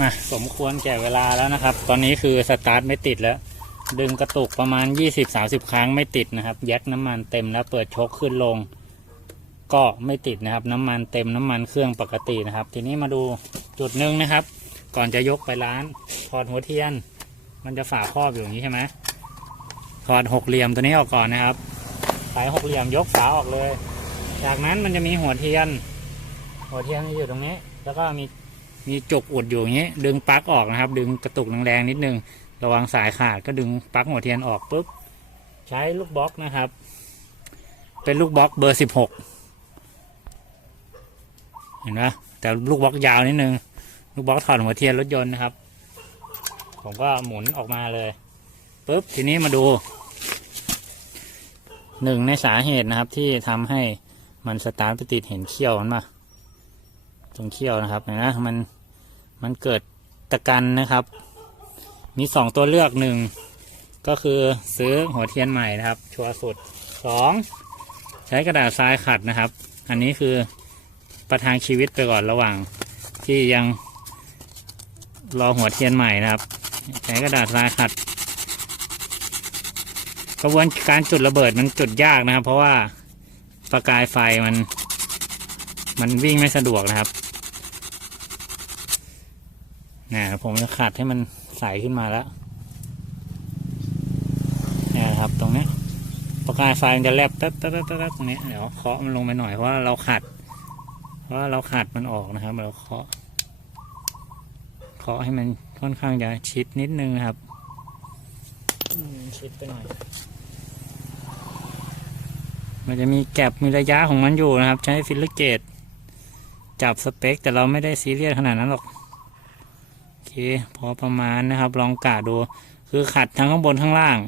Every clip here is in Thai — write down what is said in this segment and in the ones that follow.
มาสมควรแก่เวลาแล้วนะครับ ตอนนี้คือสตาร์ทไม่ติดแล้ว ดึงกระตุกประมาณ 20-30 ครั้งไม่ติดนะครับแยกน้ำมันเต็มแล้วเปิดชกขึ้นลง ก็ไม่ติดนะครับ น้ำมันเต็มน้ำมันเครื่องปกตินะครับ ทีนี้มาดูจุดหนึ่งนะครับ ก่อนจะยกไปร้านถอดหัวเทียน มันจะฝาครอบอยู่อย่างนี้ใช่ไหมถอดหกเหลี่ยมตัวนี้ออกก่อนนะครับสายหกเหลี่ยมยกฝาออกเลย จากนั้นมันจะมีหัวเทียน หัวเทียนอยู่ตรงนี้ แล้วก็มี มีจกอุดอยู่อย่างนี้ ดึงปลั๊กออกนะครับ ดึงกระตุกแรงๆนิดนึง ระวังสายขาดก็ดึงปลั๊กหัวเทียนออกปุ๊บ ใช้ลูกบล็อกนะครับ เป็นลูกบล็อกเบอร์สิบหกเห็นไหมแต่ลูกบล็อกยาวนิดนึง ลูกบล็อกถอดหัวเทียนรถยนต์นะครับ ผมก็หมุนออกมาเลยปุ๊บทีนี้มาดูหนึ่งในสาเหตุนะครับที่ทำให้มันสตาร์ทไปติดเห็นเขี้ยวมันมา ตรงเขี้ยวนะครับนไหมมันมันเกิดตะกันนะครับ มีสองตัวเลือกหนึ่งก็คือซื้อหัวเทียนใหม่นะครับ ชัวร์สุดสองใช้กระดาษทรายขัดนะครับ อันนี้คือประทังชีวิตไปก่อนระหว่างที่ยังรอหัวเทียนใหม่นะครับ ใช้กระดาษทรายขัด กระบวนการจุดระเบิดมันจุดยากนะครับ เพราะว่าประกายไฟมัน มันวิ่งไม่สะดวกนะครับ นะผมจะขัดให้มันใสขึ้นมาแล้วนะครับตรงนี้ประกายไฟมันจะแลบตัดตัดตัดตัดตรงนี้เดี๋ยวเคาะมันลงไปหน่อยเพราะว่าเราขัดเพราะว่าเราขัดมันออกนะครับ เราเคาะเคาะให้มันค่อนข้างจะชิดนิดนึงนะครับชิดไปหน่อย มันจะมีแก็บมีระยะของมันอยู่นะครับ ใช้ฟิลเลอร์เกตจับสเปค แต่เราไม่ได้ซีเรียสขนาดนั้นหรอก เค พอประมาณนะครับ ลองกะดู คือขัดทั้งข้างบนข้างล่าง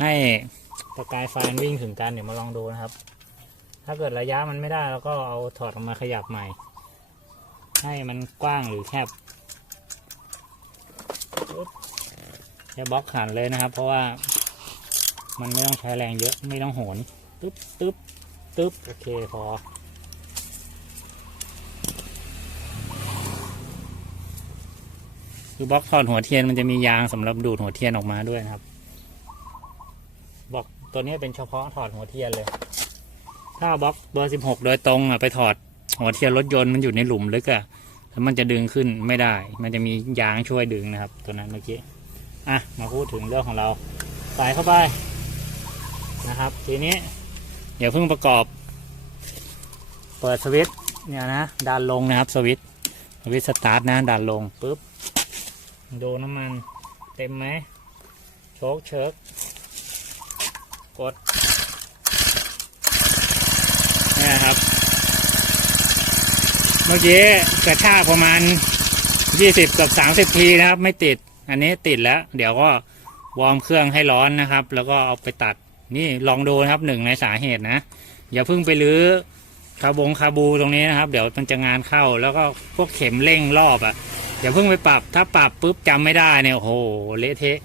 ให้ประกายไฟวิ่งถึงกันเดี๋ยวมาลองดูนะครับ ถ้าเกิดระยะมันไม่ได้เราก็เอาถอดออกมาขยับใหม่ ให้มันกว้างหรือแคบปึ๊บแค่บล็อกขันเลยนะครับ เพราะว่ามันไม่ต้องใช้แรงเยอะไม่ต้องโหนตึ๊บตึ๊บตึ๊บโอเคพอ คือบล็อกถอดหัวเทียนมันจะมียางสำหรับดูดหัวเทียนออกมาด้วยนะครับบล็อกตัวนี้เป็นเฉพาะถอดหัวเทียนเลย ถ้าบล็อกเบอร์สิบหกโดยตรงอะไปถอดหัวเทียนรถยนต์มันอยู่ในหลุมลึกอะแล้วมันจะดึงขึ้นไม่ได้ มันจะมียางช่วยดึงนะครับ ตัวนั้นเมื่อกี้อะมาพูดถึงเรื่องของเราใส่เข้าไปนะครับ ทีนี้เดี๋ยวเพิ่งประกอบ เปิดสวิตช์เนี่ยนะดันลงนะครับสวิตช์สวิตช์สตาร์ทนะดันลงปุ๊บ ดูน้ำมันเต็มไหมโชคเชิกกดนี่ครับ เมื่อกี้กระชากประมาณ20กับ30ทีนะครับ ไม่ติด อันนี้ติดแล้ว เดี๋ยวก็วอร์มเครื่องให้ร้อนนะครับ แล้วก็เอาไปตัดนี่ลองดูนะครับหนึ่งในสาเหตุนะ อย่าเพิ่งไปรื้อ คาบงคาบูตรงนี้นะครับ เดี๋ยวมันจะงานเข้าแล้วก็พวกเข็มเร่งรอบอะ่ะอย่าเพิ่งไปปรับ ถ้าปรับปุ๊บจำไม่ได้เนี่ยโอ้โหเละเทะ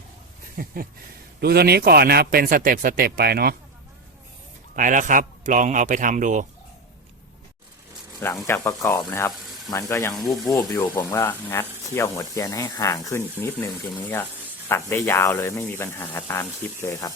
ดูตัวนี้ก่อนนะครับ เป็นสเต็ปสเต็ปไปเนาะไปแล้วครับ ลองเอาไปทำดู หลังจากประกอบนะครับ มันก็ยังวูบวูบอยู่ผมก็งัดเขี้ยวหัวเทียนให้ห่างขึ้นอีกนิดนึงทีนี้ก็ตัดได้ยาวเลยไม่มีปัญหาตามคลิปเลยครับ